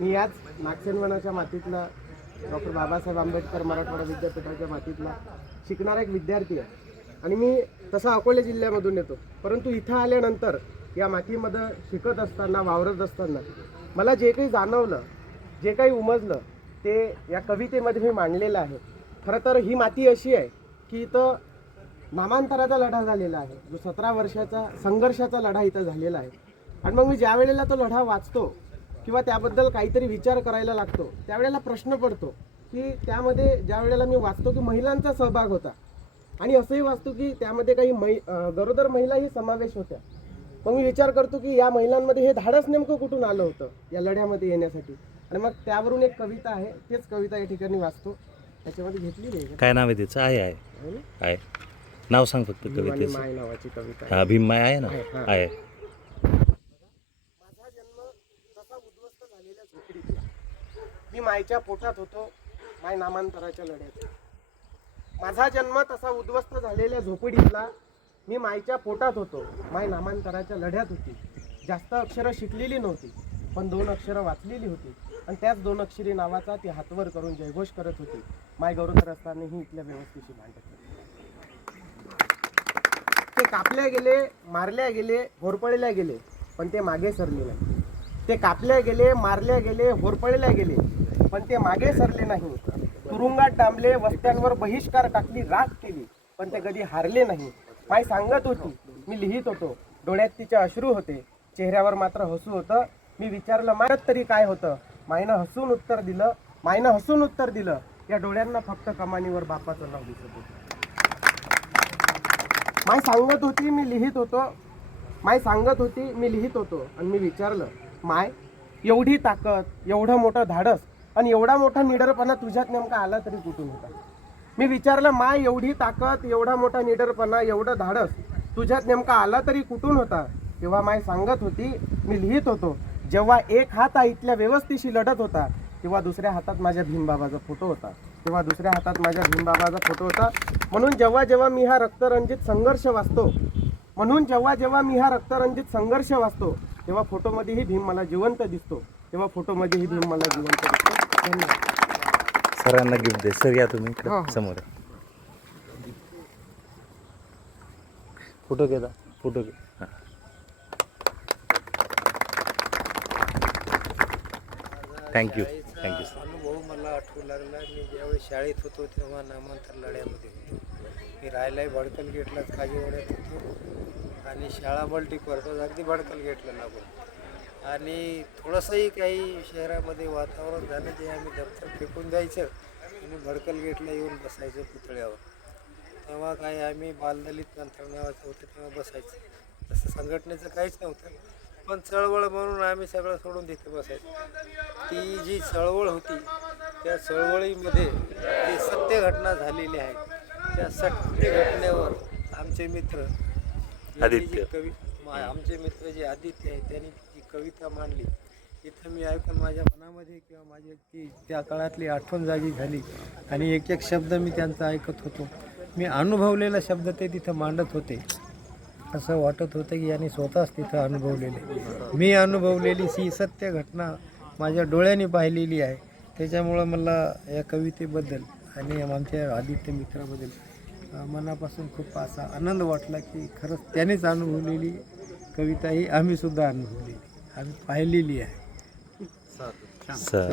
मी याच नागसेनवनाच्या मातीतला डॉक्टर बाबासाहेब आंबेडकर मराठवाडा विद्यापीठाच्या मातीतला शिकणारा एक विद्यार्थी आहे आणि मी तसा अकोले जिल्ह्यामधून येतो, परंतु इथं आल्यानंतर या मातीमध्ये शिकत असताना वावरत असताना मला जे काही जाणवलं, जे काही उमजलं ते या कवितेमध्ये मी मांडलेलं आहे. खरं तर ही माती अशी आहे की इथं नामांतराचा लढा झालेला आहे, जो 17 वर्षाचा संघर्षाचा लढा इथं झालेला आहे. आणि मग मी ज्या वेळेला तो लढा वाचतो किंवा त्याबद्दल काहीतरी विचार करायला लागतो, त्यावेळेला प्रश्न पडतो की त्यामध्ये ज्या वेळेला मी वाचतो की महिलांचा सहभाग होता आणि असंही वाचतो की त्यामध्ये काही गरोदर महिलाही समावेश होत्या. मग मी विचार करतो की या महिलांमध्ये हे धाडस नेमकं कुठून आलं होतं या लढ्यामध्ये येण्यासाठी. आणि मग त्यावरून एक कविता आहे, तेच कविता या ठिकाणी वाचतो. त्याच्यामध्ये घेतलेली आहे. काय नाव आहे त्याचं? आहे नाव सांग फक्त कवितेचं. माय नावाची कविता. हा, भीममाय आहे ना. आहे. माझा जन्म तसा उद्ध्वस्त झालेल्या झोपडीतला, मी मायच्या पोटात होतो माय नामांतराच्या लढ्यात. माझा जन्म तसा उद्ध्वस्त झालेल्या झोपडीतला, मी मायच्या पोटात होतो माय नामांतराच्या लढ्यात होती. जास्त अक्षरं शिकलेली नव्हती, पण 2 अक्षरं वाचलेली होती आणि त्याच 2 अक्षरी नावाचा ती हातवर करून जयघोष करत होती. माय गरोदर असतानाही इथल्या व्यवस्थेशी मांडत होती. ते कापल्या गेले, मारल्या गेले, होरपळल्या गेले, पण ते मागे सरले नाही. ते कापल्या गेले, मारल्या गेले, होरपळल्या गेले, पण ते मागे सरले नाही. तुरुंगात डांबले, वस्त्यांवर बहिष्कार टाकली, राख केली, पण ते कधी हारले नाही. माय सांगत होती, मी लिहित होतो, डोळ्यात तिचे अश्रू होते, चेहऱ्यावर मात्र हसू होतं. मी विचारलं मारत तरी काय होतं, मायनं हसून उत्तर दिलं, या डोळ्यांना फक्त कमानीवर बापाचं नाव दिसत होतं. माय सांगत होती मी लिहित होतो आणि मी विचारलं, माय एवढी ताकद, एवढं मोठं धाडस आणि एवढा मोठा निडरपणा तुझ्यात नेमका आला तरी कुठून होता. मी विचारलं, माय एवढी ताकद, एवढा मोठा निडरपणा, एवढं धाडस तुझ्यात नेमका आला तरी कुठून होता. तेव्हा माय सांगत होती, मी लिहित होतो, जेव्हा एक हात इथल्या व्यवस्थेशी लढत होता, तेव्हा दुसऱ्या हातात माझ्या भीमबाबाचा फोटो होता. म्हणून जेव्हा मी हा रक्तरंजित संघर्ष वाचतो, तेव्हा फोटोमध्येही भीम मला जिवंत दिसतो. धन्यवाद. सरांना गिफ्ट दे. सर या तुम्ही समोर. फोटो घे. Thank you sir. अनुभव मला आठवू लागला. मी ज्यावेळी शाळेत होतो तेव्हा नामांतर लढ्यामध्ये होतो. मी राहायलाही भडकल गेटलाच काजीवाड्यात होतो आणि शाळा बलटीक अगदी भडकल गेटला लागून. आणि थोडंसंही काही शहरामध्ये वातावरण झालं ते आम्ही दप्तर फेकून द्यायचं आणि भडकल गेटला येऊन बसायचं पुतळ्यावर. तेव्हा काय आम्ही बालदलित मंत्र नावाचं होतं तेव्हा बसायचं. तसं संघटनेचं काहीच नव्हतं, पण चळवळ म्हणून आम्ही सगळं सोडून तिथे बसायचं. ती जी चळवळ होती त्या चळवळीमध्ये जी सत्य घटना झालेली आहे, त्या सत्य घटनेवर आमचे मित्र आदित्य जे आदित्य आहे त्यांनी जी कविता मांडली, इथं मी ऐकून माझ्या मनामध्ये किंवा माझ्या ती त्या काळातली आठवण जागी झाली आणि एक एक शब्द मी त्यांचा ऐकत होतो. मी अनुभवलेला शब्द ते तिथं मांडत होते. असं वाटत होतं की यांनी स्वतःच तिथं अनुभवलेले, मी अनुभवलेली ही सत्य घटना माझ्या डोळ्यांनी पाहिलेली आहे. त्याच्यामुळं मला या कवितेबद्दल आणि आमच्या आदित्य मित्राबद्दल मनापासून खूप असा आनंद वाटला की खरंच त्यानेच अनुभवलेली कविता ही आम्हीसुद्धा अनुभवलेली, आम्ही पाहिलेली आहे. सर